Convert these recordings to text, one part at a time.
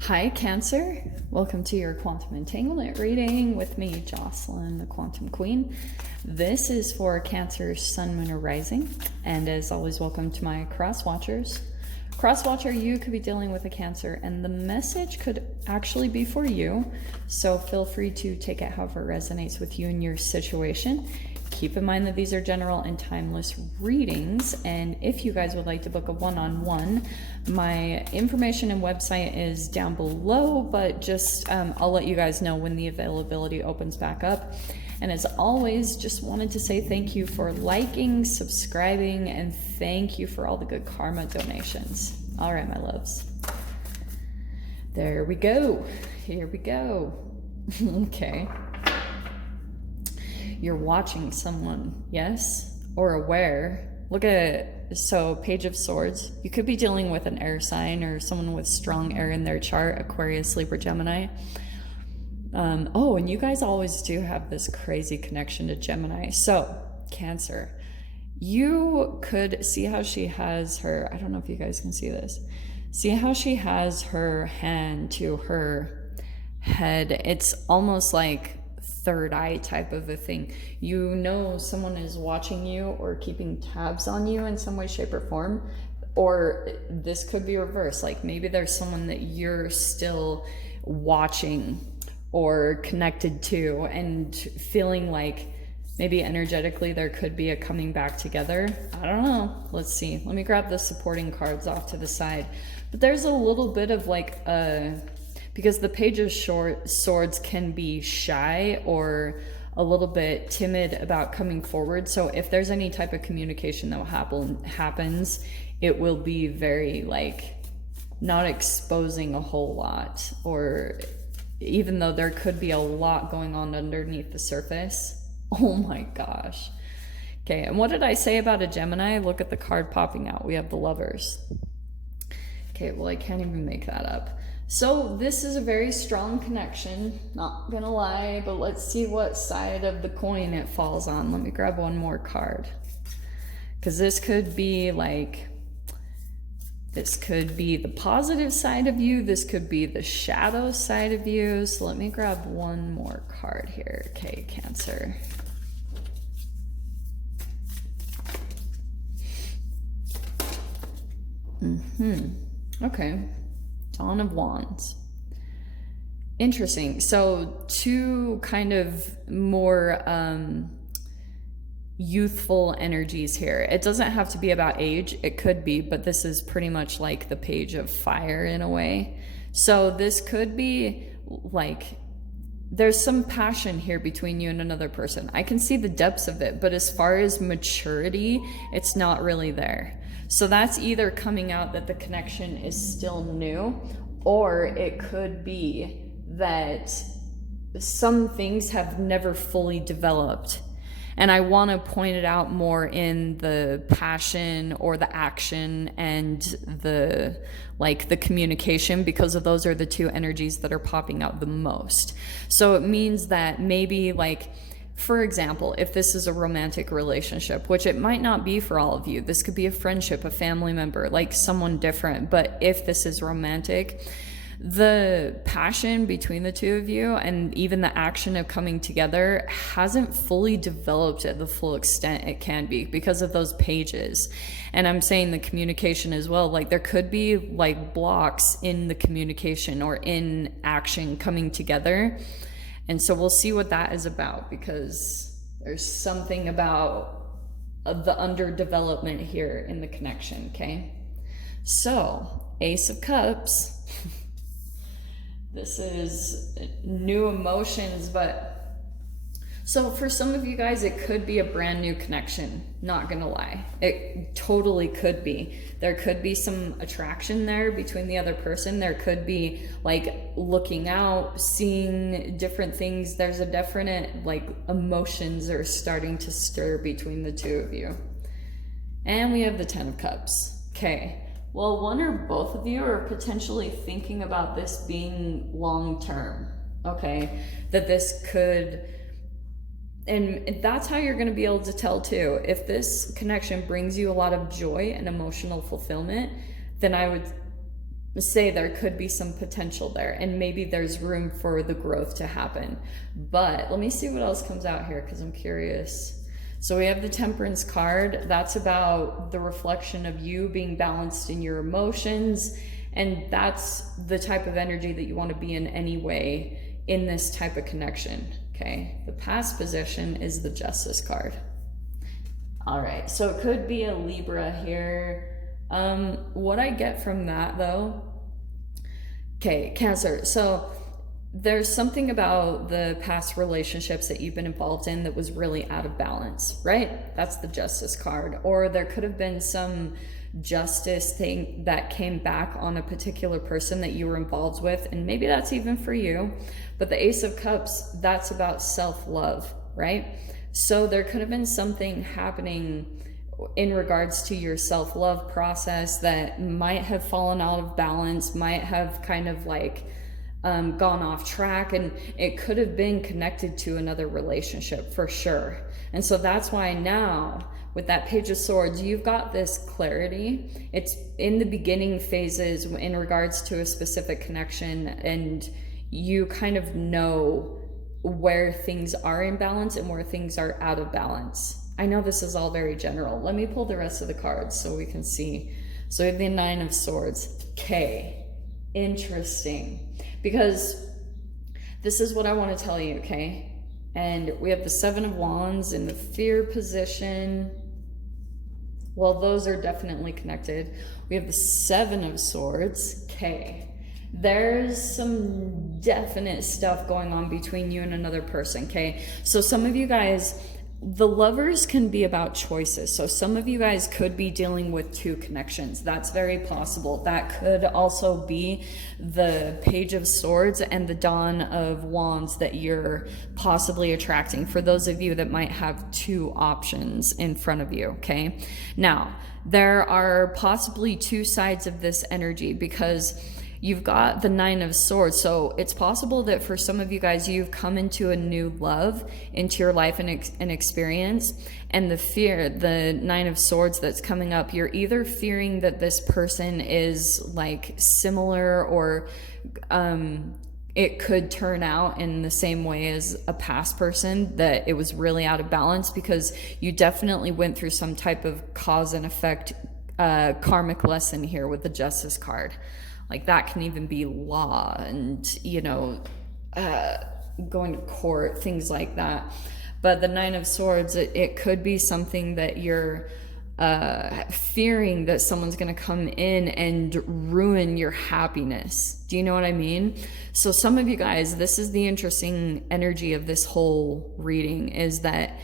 Hi, Cancer. Welcome to your quantum entanglement reading with me, Jocelyn, the Quantum Queen. This is for Cancer's Sun, Moon, or Rising. And as always, welcome to my cross watchers. Cross watcher, you could be dealing with a Cancer, and the message could actually be for you. So feel free to take it however it resonates with you and your situation. Keep in mind that these are general and timeless readings, and if you guys would like to book a one-on-one, my information and website is down below, but just I'll let you guys know when the availability opens back up. And as always, just wanted to say thank you for liking, subscribing, and thank you for all the good karma donations. All right, my loves. There we go. Here we go. Okay. You're watching someone, yes, or aware. Look at, so Page of Swords. You could be dealing with an air sign or someone with strong air in their chart, Aquarius, Libra, Gemini. Oh, and you guys always do have this crazy connection to Gemini. So, Cancer, you could see how she has her, I don't know if you guys can see this. See how she has her hand to her head. It's almost like third eye type of a thing. You know someone is watching you or keeping tabs on you in some way, shape, or form. Or this could be reversed. Like maybe there's someone that you're still watching or connected to and feeling like maybe energetically there could be a coming back together. I don't know. Let's see. Let me grab the supporting cards off to the side. But there's a little bit of like a... because the Page of Swords can be shy or a little bit timid about coming forward. So if there's any type of communication that happens, it will be very like not exposing a whole lot, or even though there could be a lot going on underneath the surface. Oh my gosh. Okay, and what did I say about a Gemini? Look at the card popping out. We have the Lovers. Okay, well, I can't even make that up. So this is a very strong connection, not gonna lie, but let's see what side of the coin it falls on. Let me grab one more card. Because this could be like, this could be the positive side of you, this could be the shadow side of you. So let me grab one more card here. Okay, Cancer. Okay. Dawn of Wands. Interesting. So two kind of more youthful energies here. It doesn't have to be about age. It could be, but this is pretty much like the Page of Fire in a way. So this could be like there's some passion here between you and another person. I can see the depths of it, but as far as maturity, it's not really there. So that's either coming out that the connection is still new, or it could be that some things have never fully developed. And I want to point it out more in the passion or the action and the communication, because of those are the two energies that are popping out the most. So it means that maybe like, for example, if this is a romantic relationship, which it might not be for all of you, this could be a friendship, a family member, like someone different. But if this is romantic, the passion between the two of you and even the action of coming together hasn't fully developed at the full extent it can be because of those pages. And I'm saying the communication as well. Like there could be like blocks in the communication or in action coming together. And so we'll see what that is about, because there's something about the underdevelopment here in the connection, okay? So, Ace of Cups. This is new emotions, but... So for some of you guys, it could be a brand new connection, not gonna lie. It totally could be. There could be some attraction there between the other person. There could be like looking out, seeing different things. There's a definite like emotions are starting to stir between the two of you. And we have the Ten of Cups. Okay, well, one or both of you are potentially thinking about this being long-term, okay? That this could... And that's how you're going to be able to tell too. If this connection brings you a lot of joy and emotional fulfillment, then I would say there could be some potential there, and maybe there's room for the growth to happen. But let me see what else comes out here, because I'm curious. So we have the Temperance card. That's about the reflection of you being balanced in your emotions, and that's the type of energy that you want to be in anyway in this type of connection. Okay, the past position is the Justice card. All right, so it could be a Libra here. What I get from that though, okay, Cancer. So there's something about the past relationships that you've been involved in that was really out of balance, right? That's the Justice card. Or there could have been some justice thing that came back on a particular person that you were involved with, and maybe that's even for you. But the Ace of Cups, that's about self-love, right? So there could have been something happening in regards to your self-love process that might have fallen out of balance, might have kind of like gone off track, and it could have been connected to another relationship for sure. And so that's why now with that Page of Swords, you've got this clarity. It's in the beginning phases in regards to a specific connection, and you kind of know where things are in balance and where things are out of balance. I know this is all very general. Let me pull the rest of the cards so we can see. So we have the Nine of Swords. Okay, interesting. Because this is what I want to tell you, okay? And we have the Seven of Wands in the Fear position. Well, those are definitely connected. We have the Seven of Swords. Okay. There's some definite stuff going on between you and another person, okay? So some of you guys, the Lovers can be about choices. So some of you guys could be dealing with two connections. That's very possible. That could also be the Page of Swords and the Dawn of Wands that you're possibly attracting, for those of you that might have two options in front of you, okay? Now, there are possibly two sides of this energy, because you've got the Nine of Swords. So it's possible that for some of you guys, you've come into a new love into your life and experience. And the fear, the Nine of Swords that's coming up, you're either fearing that this person is like similar, or it could turn out in the same way as a past person, that it was really out of balance, because you definitely went through some type of cause and effect karmic lesson here with the Justice card. Like that can even be law and, you know, going to court, things like that. But the Nine of Swords, it could be something that you're fearing that someone's going to come in and ruin your happiness. Do you know what I mean? So some of you guys, this is the interesting energy of this whole reading, is that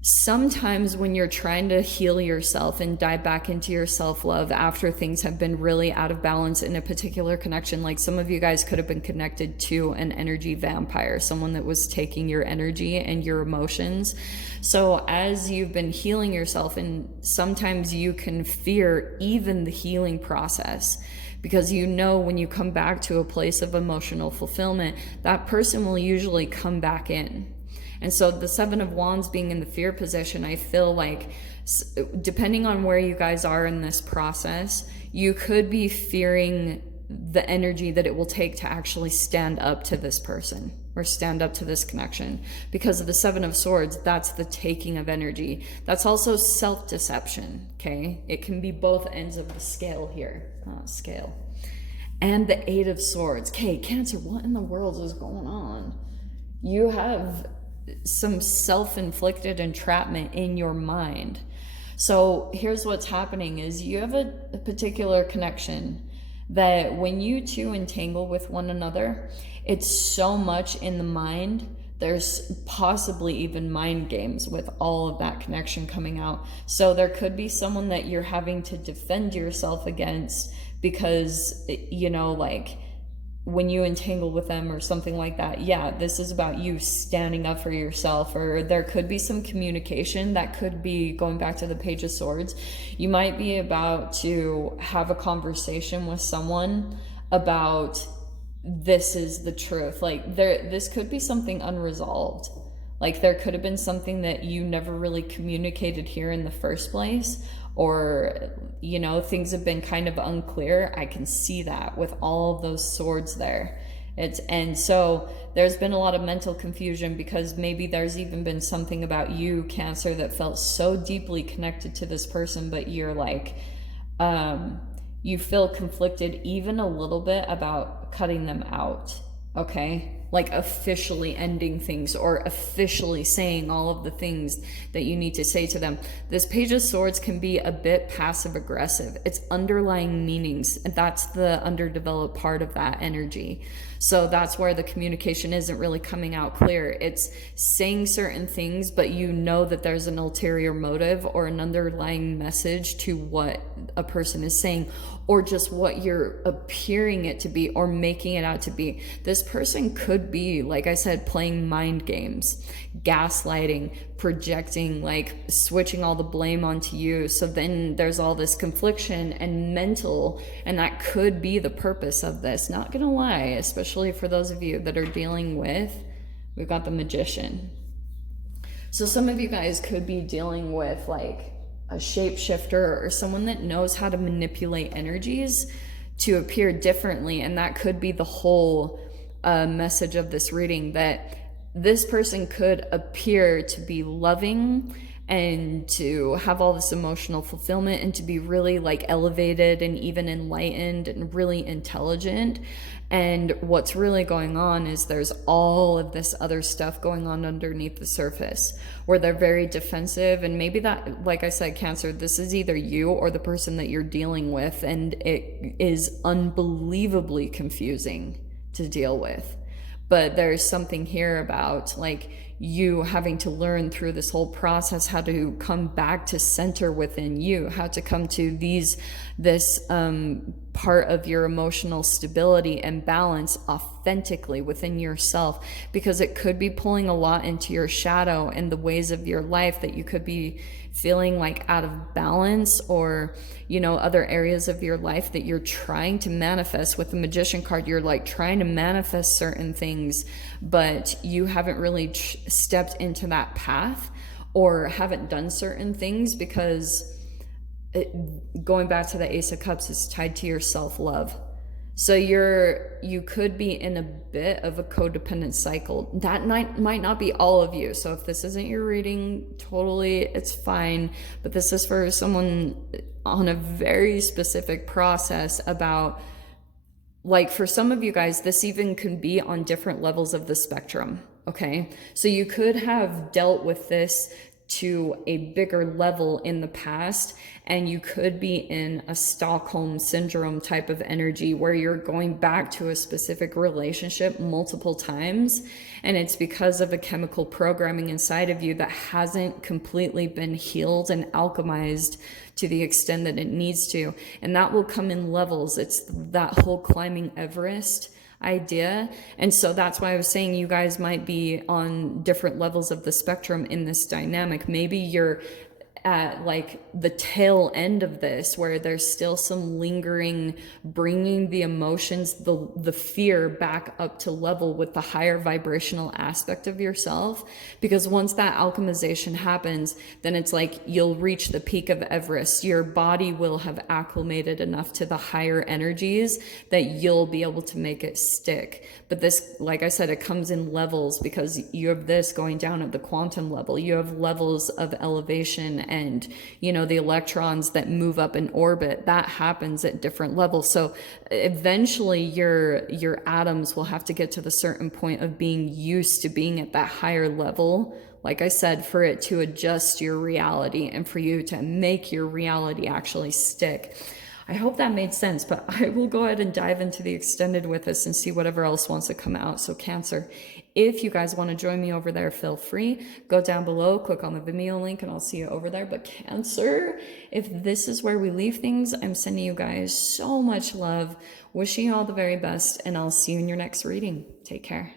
sometimes when you're trying to heal yourself and dive back into your self-love after things have been really out of balance in a particular connection, like some of you guys could have been connected to an energy vampire, someone that was taking your energy and your emotions. So as you've been healing yourself, and sometimes you can fear even the healing process, because you know when you come back to a place of emotional fulfillment, that person will usually come back in. And so the Seven of Wands being in the fear position, I feel like depending on where you guys are in this process, you could be fearing the energy that it will take to actually stand up to this person or stand up to this connection. Because of the Seven of Swords, that's the taking of energy. That's also self-deception, okay? It can be both ends of the scale here. Scale. And the Eight of Swords. Okay, Cancer, what in the world is going on? You have some self-inflicted entrapment in your mind. So here's what's happening is you have a particular connection that when you two entangle with one another, it's so much in the mind. There's possibly even mind games with all of that connection coming out. So there could be someone that you're having to defend yourself against because, you know, like when you entangle with them or something like that, yeah, this is about you standing up for yourself. Or there could be some communication that could be going back to the Page of Swords. You might be about to have a conversation with someone about this is the truth. Like this could be something unresolved. Like there could have been something that you never really communicated here in the first place, or, you know, things have been kind of unclear. I can see that with all of those swords there. And so there's been a lot of mental confusion because maybe there's even been something about you, Cancer, that felt so deeply connected to this person, but you're like, you feel conflicted even a little bit about cutting them out, okay? Like officially ending things or officially saying all of the things that you need to say to them. This Page of Swords can be a bit passive aggressive. It's underlying meanings, and that's the underdeveloped part of that energy. So that's where the communication isn't really coming out clear. It's saying certain things, but you know that there's an ulterior motive or an underlying message to what a person is saying, or just what you're appearing it to be or making it out to be. This person could be, like I said, playing mind games, gaslighting, projecting, like switching all the blame onto you. So then there's all this confliction and mental, and that could be the purpose of this. Not gonna lie, especially for those of you that are dealing with, we've got the Magician. So some of you guys could be dealing with like a shapeshifter or someone that knows how to manipulate energies to appear differently. And that could be the whole message of this reading, that this person could appear to be loving and to have all this emotional fulfillment and to be really like elevated and even enlightened and really intelligent. And what's really going on is there's all of this other stuff going on underneath the surface where they're very defensive. And maybe that, like I said, Cancer, this is either you or the person that you're dealing with. And it is unbelievably confusing to deal with. But there's something here about like you having to learn through this whole process how to come back to center within you, how to come to this part of your emotional stability and balance authentically within yourself, because it could be pulling a lot into your shadow and the ways of your life that you could be feeling like out of balance, or you know, other areas of your life that you're trying to manifest. With the Magician card, you're like trying to manifest certain things, but you haven't really stepped into that path or haven't done certain things because going back to the Ace of Cups is tied to your self-love. So you could be in a bit of a codependent cycle. That might not be all of you. So if this isn't your reading, totally, it's fine. But this is for someone on a very specific process about, like, for some of you guys, this even can be on different levels of the spectrum. Okay. So you could have dealt with this to a bigger level in the past, and you could be in a Stockholm syndrome type of energy where you're going back to a specific relationship multiple times, and it's because of a chemical programming inside of you that hasn't completely been healed and alchemized to the extent that it needs to. And that will come in levels. It's that whole climbing Everest idea. And so that's why I was saying you guys might be on different levels of the spectrum in this dynamic. Maybe you're at like the tail end of this, where there's still some lingering, bringing the emotions, the fear back up to level with the higher vibrational aspect of yourself. Because once that alchemization happens, then it's like you'll reach the peak of Everest. Your body will have acclimated enough to the higher energies that you'll be able to make it stick. But this, like I said, it comes in levels, because you have this going down at the quantum level. You have levels of elevation, and you know, the electrons that move up in orbit, that happens at different levels. So eventually your atoms will have to get to the certain point of being used to being at that higher level, like I said, for it to adjust your reality and for you to make your reality actually stick. I hope that made sense, but I will go ahead and dive into the extended with us and see whatever else wants to come out. So Cancer, if you guys want to join me over there, feel free. Go down below, click on the Vimeo link, and I'll see you over there. But Cancer, if this is where we leave things, I'm sending you guys so much love, wishing you all the very best, and I'll see you in your next reading. Take care.